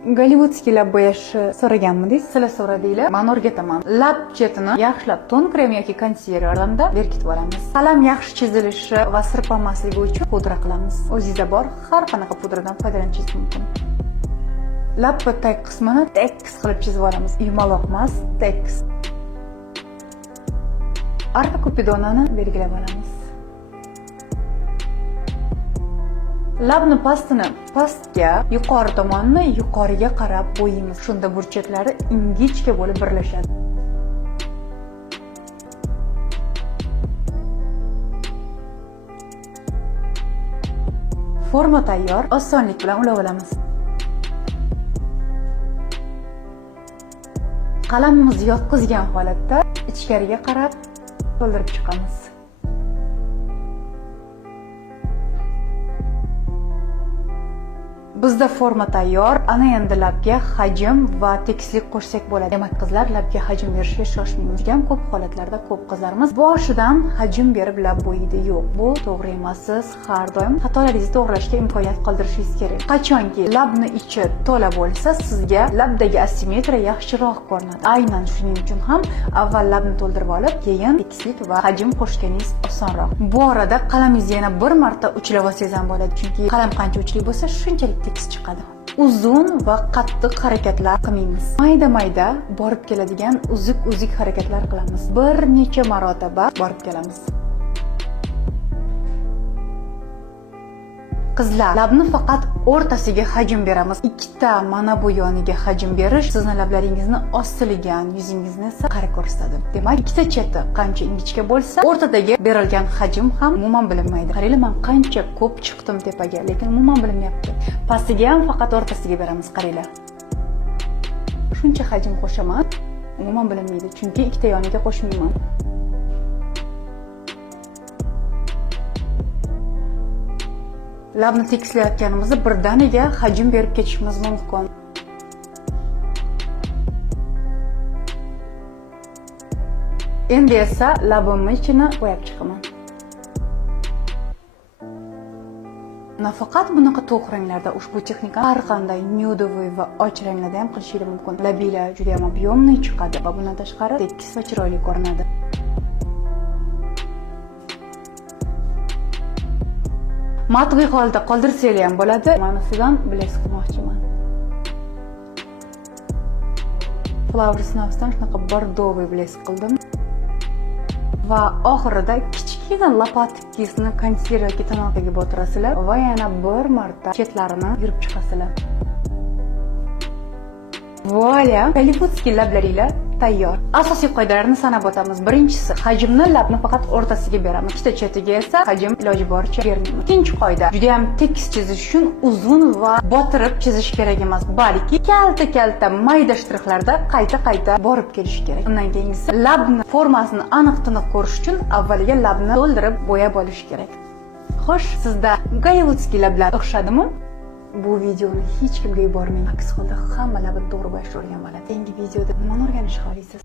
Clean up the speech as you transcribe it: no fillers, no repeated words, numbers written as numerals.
Gollivudskiy lab bo'yashni so'raganmidingiz? Sizlar so'radinglar. Men o'rgataman. Lab chetini yaxshilab ton krem yoki konsiler yordamida berkitib olamiz. Qalam yaxshi chizilishi va sirpanmasligi uchun pudra qilamiz. O'zingizda bor har qanaqa pudradan foydalanishingiz mumkin. Lab va tag qismini tekis qilib chizib olamiz. Yumaloq emas, tekis. Arka kupidonini belgilab olamiz. Labni pastini pastga, yuqori tomonini yuqoriga qarab bo'yaymiz. Shunda burchaklari ingichka bo'lib birlashadi. Forma tayyor, osonlik bilan ulab olamiz. Qalamimizni yotqizgan holatda ichkariga qarab to'ldirib chiqamiz. Bizda forma tayyor. Ana endi labga hajm va tekislik qo'shsak bo'ladi. Demak, qizlar labga hajm berishga shoshmang. Juda ham ko'p holatlarda ko'p qizlarimiz boshidan hajm berib lab bo'yaydi. Yo'q, bu to'g'ri emas. Siz har doim xatolaringizni to'g'rilashga imkoniyat qoldirishingiz kerak. Qachonki labni ichi to'la bo'lsa, sizga labdagi asimetriya yaxshiroq ko'rinadi. Aynan shuning uchun ham avval labni to'ldirib olib, keyin tekislik va hajm qo'shganingiz osonroq. Bu orada qalamingizni yana bir marta uchlab olsangiz ham bo'ladi. Chunki qalam qancha uchli bo'lsa, shunchalik tekis chiqadi. Uzun va qattiq harakatlar qilmaymiz. Mayda-mayda borib keladigan uzuk harakatlar qilamiz. Bir necha marotaba borib kelamiz. Qizlar, labni faqat o'rtasiga hajm beramiz. Ikkita mana bu yoniga hajm berish sizning lablaringizni ostilagan, yuzingizni esa qari ko'rsatadi. Demak, ikkita cheti qancha ingichka bo'lsa, o'rtadagi berilgan hajm ham umuman bilinmaydi. Qaranglar, men qancha ko'p chiqdim tepaga, lekin umuman bilinmayapti. Pastiga ham faqat o'rtasiga beramiz, qaranglar. Shuncha hajm qo'shaman, umuman bilinmaydi, chunki ikkita yoniga qo'shmayman. Labni tekislayotganimizda birdaniga hajm berib ketishimiz mumkin. Endi esa labimning ichini bo'yab chiqaman. Nafaqat bunaqa to'q ranglarda ushbu texnika har qanday nudovoy va och ranglarda ham qilishingiz mumkin. Labinglar juda ham ob'yomli chiqadi va bundan tashqari tekis va chiroyli ko'rinadi. Matviy holda qoldirsanglar ham bo'ladi. Men ustidan blesk qilmoqchiman. Flower Snaps'dan shunaqa bordoviy blesk qildim. Va oxirida kichkina lopatingizni konsiler yoki tonalkaga botirasizlar va yana bir marta chetlarini yurib chiqasizlar. Voila, Gollivudskiy lablaringlar tayyor. Asosiy qoidalarni sanab o'tamiz. Birinchisi, hajmni labni faqat o'rtasiga beramiz. Ikkita chetiga esa hajm iloji boricha bermaymiz. Ikkinchi qoida, juda ham tekis chizish uchun uzun va botirib chizish kerak emas, balki kalta mayda shtrixlarda qayta borib kelish kerak. Undan keyingisi, labni formasini aniq-tiniq ko'rish uchun avvaliga labni to'ldirib bo'yab olish kerak. Xo'sh, sizda Gollivudskiy lablar o'xshadimi? Bu videoni hech kimga yubormang. Aks holda hamma labni to'g'ri bo'yashni o'rganib oladi. Keyingi videoda nimani o'rganishni xohlaysiz?